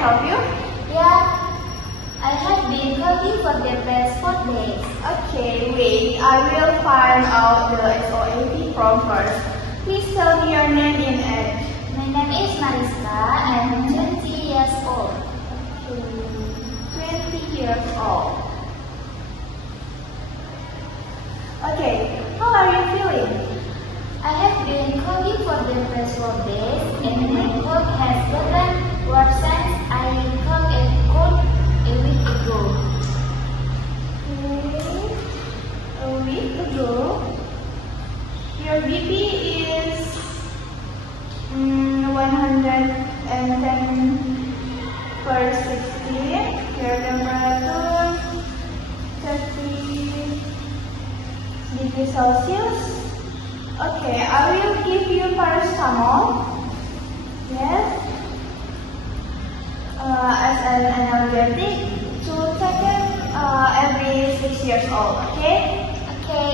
help you? Yeah, I have been working for the past 4 days. Okay, wait. I will find out the SOAP form first. Please tell me your name and age. My name is Mariska. I'm 20 years old. 20 years old. Okay, how are you feeling? I have been working for the past 4 days and my work has gotten worse since I caught a cold a week ago. A week ago, your BP is 110 per 60. Your temperature 30 degrees Celsius. Okay, I will give you paracetamol. Yes. As an analgesic to take it every 6 years old. Okay. Okay,